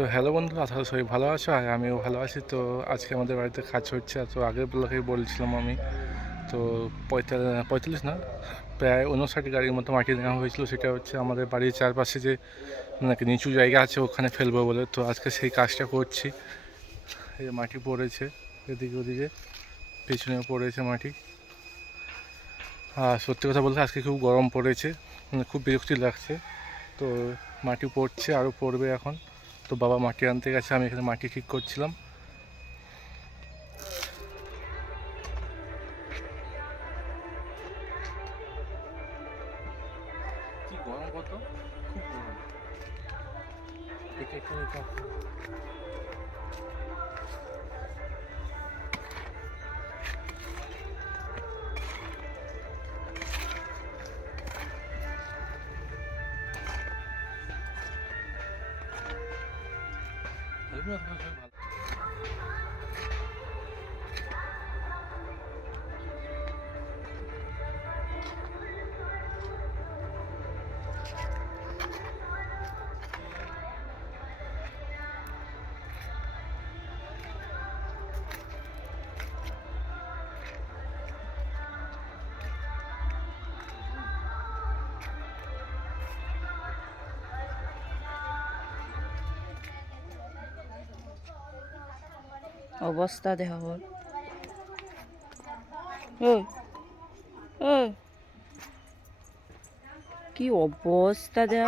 তো হ্যালো বন্ধু করি সবাই ভালো আছো আর আমিও ভালো আছি। তো আজকে আমাদের বাড়িতে কাজ হচ্ছে, তো আগের ব্লকেই বলছিলাম আমি, তো পঁয়তাল্লিশ পঁয়তাল্লিশ না, প্রায় উনষাট গাড়ির মতো মাটি নেওয়া হয়েছিল, সেটা হচ্ছে আমাদের বাড়ির চারপাশে যে নাকি নিচু জায়গা আছে ওখানে ফেলব বলে, তো আজকে সেই কাজটা করছি। এই মাটি পড়েছে, এদিকে ওদিকে পেছনেও পড়েছে মাটি। আর সত্যি কথা বলতে আজকে খুব গরম পড়েছে মানে খুব বিরক্তি লাগছে, তো মাটি পড়ছে, আরও পড়বে এখন। তো বাবা মাটি আনতে গেছে আমি এখানে মাটি ঠিক করছিলাম। গরম কত? খুব গরম। এটা একটু এটা অবস্থা দেহ হল। কি অবস্থা দেহ?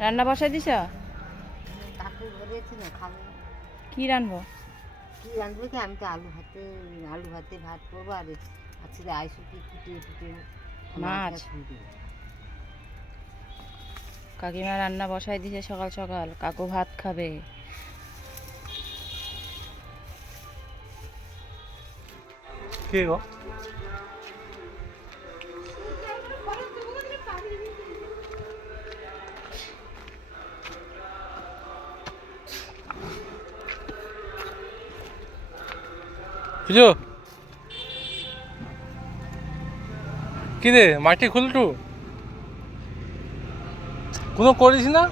রান্না বসাই দিছ? কি রানবো কি রাঁধবে কি? আমি তো আলু ভাতে আলু ভাতে ভাত করব আর আজকে আইসুটি ফুটিয়ে ফুটিয়ে মাছ। কাকিমা রান্না বসাই দিছে সকাল সকাল কাকু ভাত খাবে। কি রে মাটি খুলটু? কোনো করিস না?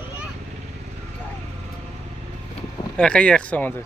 একাই একশো আমাদের।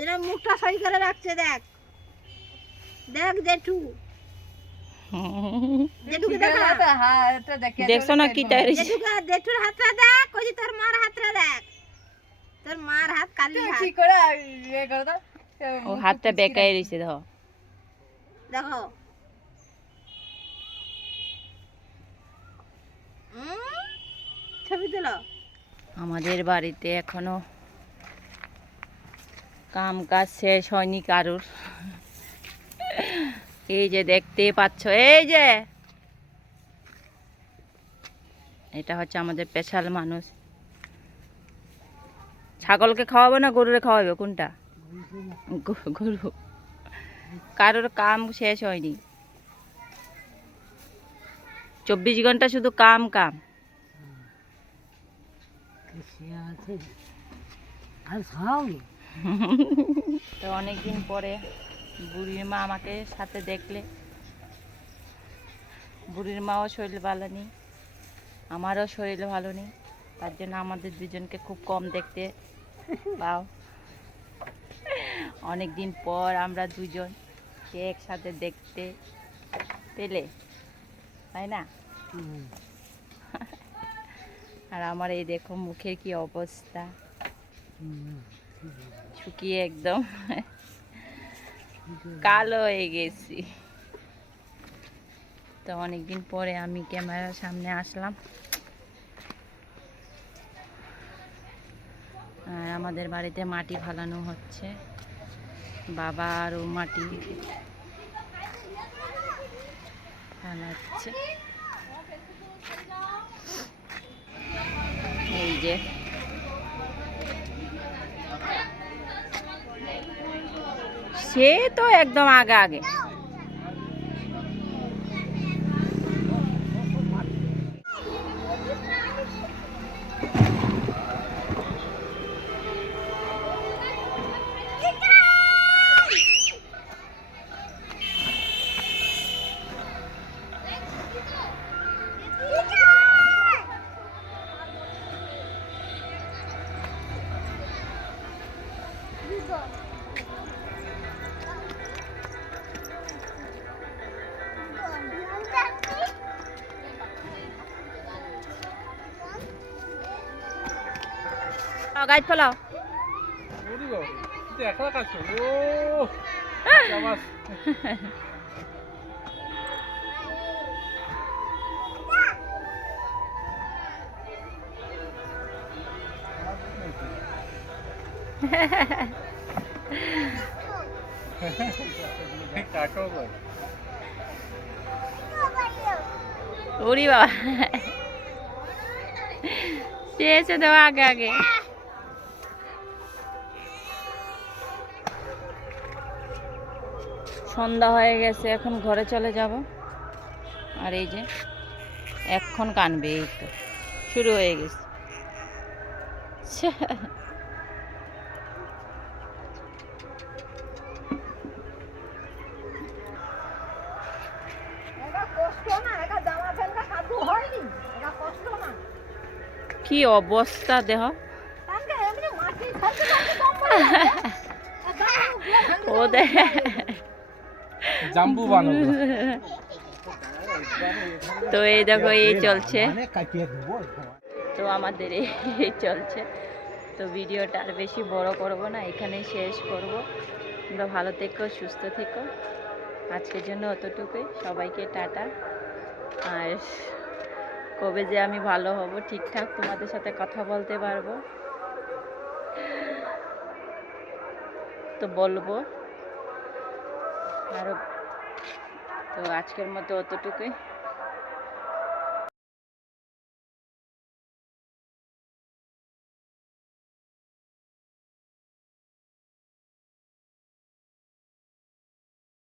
ওই জন্য মুখটা সই করে রাখছে দেখ। দেখ জেঠু। দেখছ না কি তৈরি জেঠুর হাতটা দেখ ওই যে তোর মার হাতটা দেখ। তোর মার হাত কালি হাত। ও হাতটা বেকাই রয়েছে দেখো। দেখো। ছবি তুলো। আমাদের বাড়িতে এখনও কাম কাজ শেষ হয়নি কারুর। এই যে দেখতে পাচ্ছ, এই যে। এটা হচ্ছে আমাদের পেশাল মানুষ। ছাগলকে খাওয়াবে না গরুরে খাওয়াবে কোনটা? গরু- কারোর কাম শেষ হয়নি। চব্বিশ ঘণ্টা শুধু কাম কাম। তো অনেকদিন পরে বুড়ির মা আমাকে সাথে দেখলে। বুড়ির মাও শরীর ভালো নেই আমারও শরীর ভালো নেই তার জন্য আমাদের দুজনকে খুব কম দেখতে পাও। অনেক দিন পর আমরা দুজন কে একসাথে দেখতে পেলে তাই না? আর আমার এই দেখো মুখের কি অবস্থা। শুকিয়ে একদম কালো হয়ে গেছি। তো অনেকদিন পরে আমি ক্যামেরার সামনে আসলাম। আর আমাদের বাড়িতে মাটি ফালানো হচ্ছে। বাবা আর ও মাটি ফালাচ্ছে। এই যে সে তো একদম আগে আগে। গাছ ফেলাও দেখা কাছে ও আবার কাটো বল উড়ি বাবা। সে এসে দেওয়া আগে আগে। সন্ধ্যা হয়ে গেছে এখন ঘরে চলে যাব। আর এই যে এখন কানবে এই তো শুরু হয়ে গেছে। কি অবস্থা দেহ? তাহলে জাম্বু বানাবো। তো এই দেখো এই চলছে। মানে তো আমাদের এই এই চলছে। তো ভিডিওটা আর বেশি বড় করব না এখানেই শেষ করব। তোমরা ভালো থেকো সুস্থ থেকো। আজকের জন্য অতটুকুই। সবাইকে টাটা। আর কবে যে আমি ভালো হব ঠিকঠাক তোমাদের সাথে কথা বলতে পারব? তো বলব আরও তো আজকের মতো অতটুকুই।